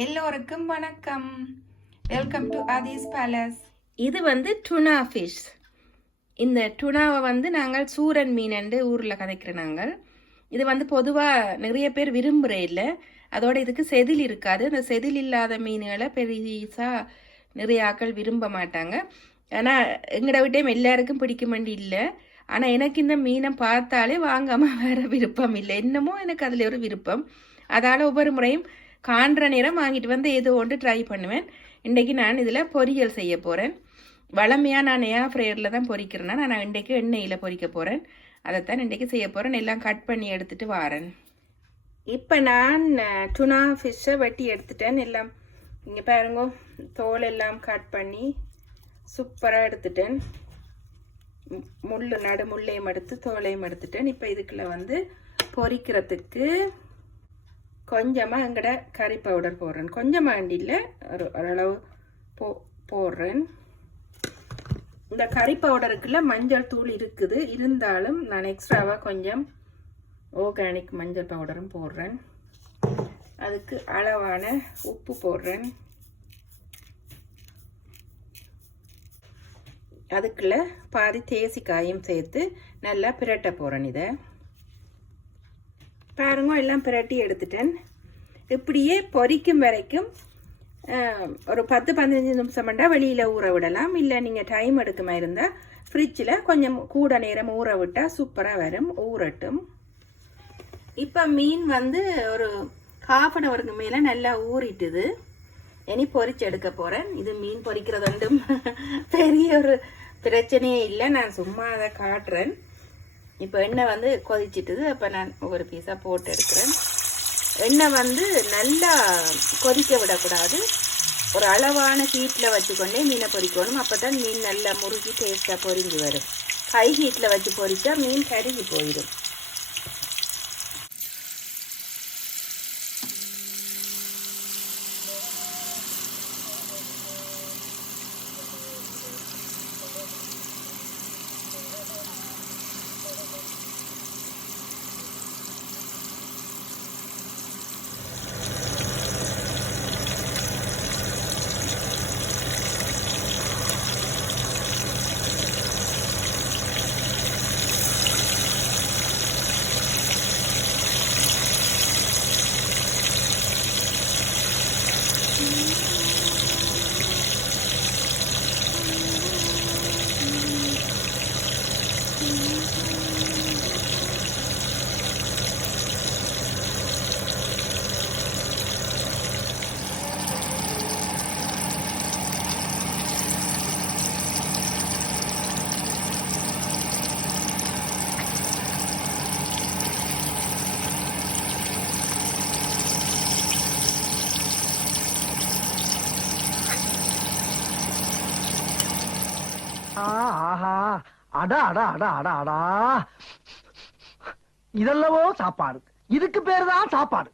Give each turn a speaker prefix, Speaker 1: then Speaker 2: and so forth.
Speaker 1: எல்லோருக்கும் வணக்கம். Welcome to அதீஸ் palace
Speaker 2: இது வந்து டுனா ஃபிஷ் இந்த டுனாவை வந்து நாங்கள் சூரன் மீனண்டு ஊரில் கதைக்கிற நாங்கள். இது வந்து பொதுவாக நிறைய பேர் விரும்புகிற இல்லை. அதோட இதுக்கு செதில் இருக்காது. அந்த செதில் இல்லாத மீன்களை பெருசாக நிறைய ஆட்கள் விரும்ப மாட்டாங்க. ஆனால் எங்கட விட்டையும் எல்லாருக்கும் பிடிக்க வேண்டி இல்லை. ஆனால் எனக்கு இந்த மீனை பார்த்தாலே வாங்காமல் வேறு விருப்பம் இல்லை. என்னமோ எனக்கு அதில் ஒரு விருப்பம். அதால் ஒவ்வொரு முறையும் காண்ற நேரம் வாங்கிட்டு வந்து ஏதோ ஒன்று ட்ரை பண்ணுவேன். இன்றைக்கி நான் இதில் பொரியல் செய்ய போகிறேன் வளமையாக நான் ஏர் ஃப்ரேயரில் தான் பொரிக்கிறேன்னா நான் இன்றைக்கு எண்ணெயில் பொரிக்க போகிறேன் அதைத்தான் இன்றைக்கி செய்ய போகிறேன் எல்லாம் கட் பண்ணி எடுத்துகிட்டு வாரேன். இப்போ நான் டுனா ஃபிஷ்ஷை வெட்டி எடுத்துட்டேன். எல்லாம் இங்கே பாருங்க தோல் எல்லாம் கட் பண்ணி சூப்பராக எடுத்துட்டேன். மு- நடு முள்ளையும் எடுத்து தோலையும் எடுத்துட்டேன். இப்போ இதுக்குள்ளே வந்து பொரிக்கிறதுக்கு கொஞ்சமாக எங்கட கறி பவுடர் போடுறேன். கொஞ்சமாக இல்லை ஒரு ஓரளவு போ போடுறேன். இந்த கறி பவுடருக்குள்ள மஞ்சள் தூள் இருக்குது. இருந்தாலும் நான் எக்ஸ்ட்ராவாக கொஞ்சம் ஆர்கானிக் மஞ்சள் பவுடரும் போடுறேன். அதுக்கு அளவான உப்பு போடுறேன். அதுக்குள்ள பாதி தேசிக்காயும் சேர்த்து நல்லா பிரட்ட போகிறேன் இதை. பாருங்க எல்லாம் பிரட்டி எடுத்துட்டேன். இப்படியே பொரிக்கும் வரைக்கும் ஒரு பத்து பதினஞ்சு நிமிஷம் பண்ணால் வெளியில் ஊற விடலாம். இல்லை நீங்கள் டைம் எடுக்குமா இருந்தால் ஃப்ரிட்ஜில் கொஞ்சம் கூட நேரம் ஊற விட்டால் சூப்பராக வரும். ஊறட்டும். இப்போ மீன் வந்து ஒரு ஹாஃப் அன் ஹவருக்கு மேலே நல்லா ஊறிட்டுது. இனி பொறிச்சு எடுக்க போகிறேன் இது மீன் பொறிக்கிறது வந்து பெரிய ஒரு பிரச்சனையே இல்லை. நான் சும்மா அதை காட்டுறேன். இப்போ எண்ணெய் வந்து கொதிச்சிட்டுது. அப்போ நான் ஒரு பீஸாக போட்டு எடுக்கிறேன். எண்ணெய் வந்து நல்லா கொதிக்க விடக்கூடாது. ஒரு அளவான ஹீட்டில் வச்சுக்கொண்டே மீனை பொரிக்கணும் அப்போ தான் மீன் நல்லா முறுகி டேஸ்ட்டாக பொறிஞ்சு வரும். ஹை ஹீட்டில் வச்சு பொரிச்சா மீன் கருகி போயிடும்.
Speaker 3: ஆஹா. அடா அடா அடா அடா அடா. இதெல்லவோ சாப்பாடு. இதுக்கு பேரு தான் சாப்பாடு.